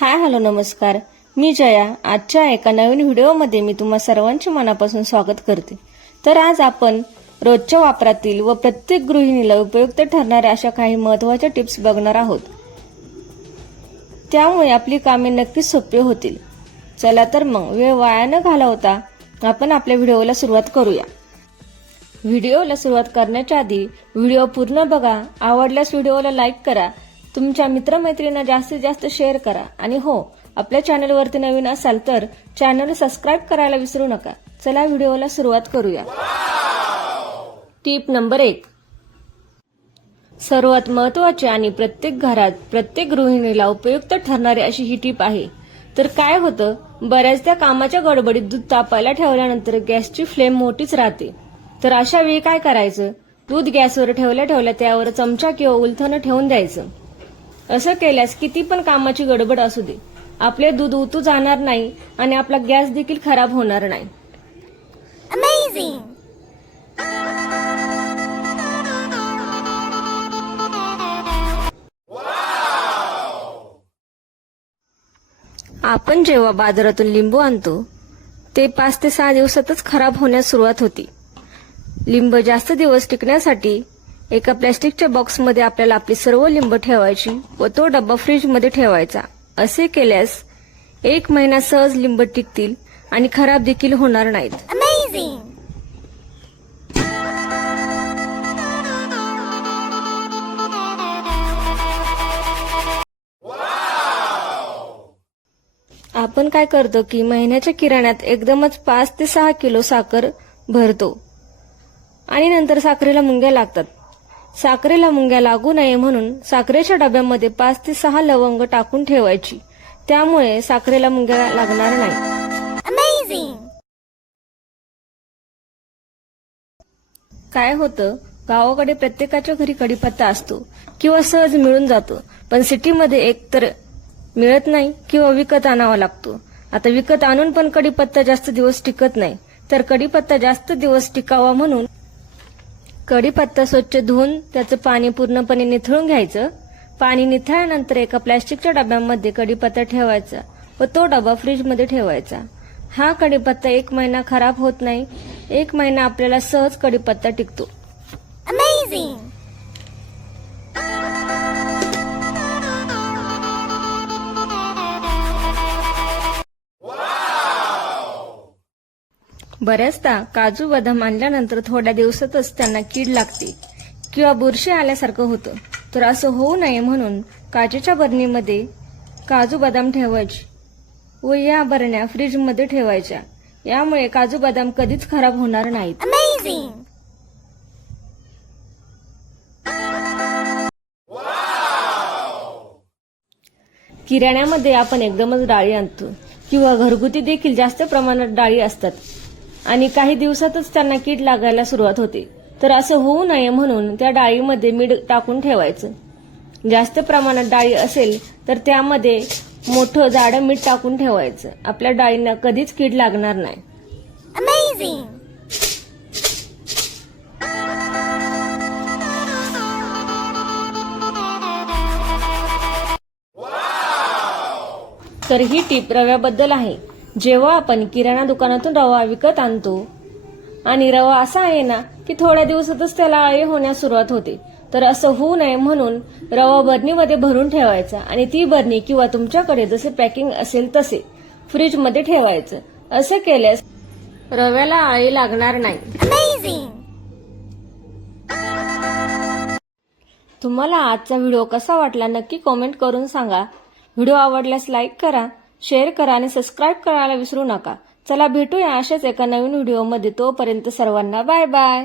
Hi hello नमस्कार. मी जया. आजच्या एका नवीन व्हिडिओमध्ये मी तुम्हा सर्वांचे मनापासून स्वागत करते. तर आज आपण रोजच्या वापरातील व प्रत्येक गृहिणीला उपयुक्त ठरणाऱ्या अशा काही महत्त्वाच्या टिप्स बघणार आहोत. त्यामुळे आपली कामे नक्कीच सोपी होतील. चला तर मग वेळ वाया न घालवता आपण आपल्या व्हिडिओला सुरुवात करूया. व्हिडिओला सुरुवात करण्याच्या आधी व्हिडिओ पूर्ण बघा. आवडल्यास व्हिडिओला लाईक करा. तुमच्या मित्रमैत्रिणींना जास्तीत जास्त शेअर करा. आणि हो आपल्या चॅनलवरती नवीन असाल तर चॅनल सबस्क्राईब करायला विसरू नका. चला व्हिडिओला सुरुवात करूया. टीप नंबर एक. सर्वात महत्वाची आणि प्रत्येक घरात प्रत्येक गृहिणीला उपयुक्त ठरणारी अशी ही टीप आहे. तर काय होतं? बऱ्याचदा कामाच्या गडबडीत दूध तापायला ठेवल्यानंतर गॅसची फ्लेम मोठीच राहते. तर अशा वेळी काय करायचं? दूध गॅसवर ठेवल्या ठेवल्या त्यावर चमचा किंवा उलथनं ठेवून द्यायचं. असं केल्यास किती पण कामाची गडबड असू दे. आपले दूध उतू जाणार नाही आणि आपला गॅस देखील खराब होणार नाही! आपण जेव्हा बाजारातून लिंबू आणतो ते पाच ते सहा दिवसातच खराब होण्यास सुरुवात होती. लिंब जास्त दिवस टिकण्यासाठी एका प्लॅस्टिकच्या बॉक्समध्ये आपल्याला आपली सर्व लिंब ठेवायची व तो डब्बा फ्रीजमध्ये ठेवायचा. असे केल्यास एक महिना सहज लिंब टिकतील आणि खराब देखील होणार नाहीत! आपण काय करतो की महिन्याच्या किराण्यात एकदमच पाच ते सहा किलो साखर भरतो. आणि नंतर साखरेला मुंग्या लागतात. साखरेला मुंग्या लागू नये म्हणून साखरेच्या डब्यामध्ये पाच ते सहा लवंग टाकून ठेवायची. त्यामुळे साखरेला मुंग्या लागणार नाही! काय होतं? गावाकडे प्रत्येकाच्या घरी कडीपत्ता असतो किंवा सहज मिळून जातो. पण सिटीमध्ये एक तर मिळत नाही किंवा विकत आणावा लागतो. आता विकत आणून पण कडीपत्ता जास्त दिवस टिकत नाही. तर कडीपत्ता जास्त दिवस टिकावा म्हणून कढीपत्ता स्वच्छ धुवून त्याचं पाणी पूर्णपणे निथळून घ्यायचं. पाणी निथळल्यानंतर एका प्लॅस्टिकच्या डब्यामध्ये कढीपत्ता ठेवायचा व तो डबा फ्रीजमध्ये ठेवायचा. हा कढीपत्ता एक महिना खराब होत नाही. एक महिना आपल्याला सहज कढीपत्ता टिकतो. बऱ्याचदा काजू बदाम आणल्यानंतर थोड्या दिवसातच त्यांना कीड लागते किंवा बुरशी आल्यासारखं होतं. तर असं होऊ नये म्हणून काचेच्या बरणीमध्ये काजू बदाम ठेवायचे व या बरण्या फ्रीजमध्ये ठेवायच्या. यामुळे काजू बदाम कधीच खराब होणार नाहीत! किराण्यामध्ये आपण एकदमच डाळी आणतो किंवा घरगुती देखील जास्त प्रमाणात डाळी असतात. आणि काही दिवसातच त्यांना कीड लागायला सुरुवात होते. तर असं होऊ नये म्हणून त्या डाळीमध्ये मीठ टाकून ठेवायचं. जास्त प्रमाणात डाळी असेल तर त्यामध्ये मोठं जाडं मीठ टाकून ठेवायचं. आपल्या डाळींना कधीच कीड लागणार नाही! तर ही टीप रव्याबद्दल आहे. जेव्हा आपण किराणा दुकानातून रवा विकत आणतो आणि रवा असा आहे ना की थोड्या दिवसातच त्याला आळी होण्यास सुरुवात होते तर असं होऊ नये म्हणून रवा बरणीमध्ये भरून ठेवायचा आणि ती बरणी किंवा तुमच्याकडे जसे पॅकिंग असेल तसे फ्रीजमध्ये ठेवायचं. असं केल्यास रव्याला आळी लागणार नाही! तुम्हाला आजचा व्हिडिओ कसा वाटला नक्की कमेंट करून सांगा. व्हिडिओ आवडल्यास लाईक करा शेअर करा आणि सबस्क्राईब करायला विसरू नका. चला भेटूया अशाच एका नवीन व्हिडिओमध्ये तोपर्यंत सर्वांना बाय बाय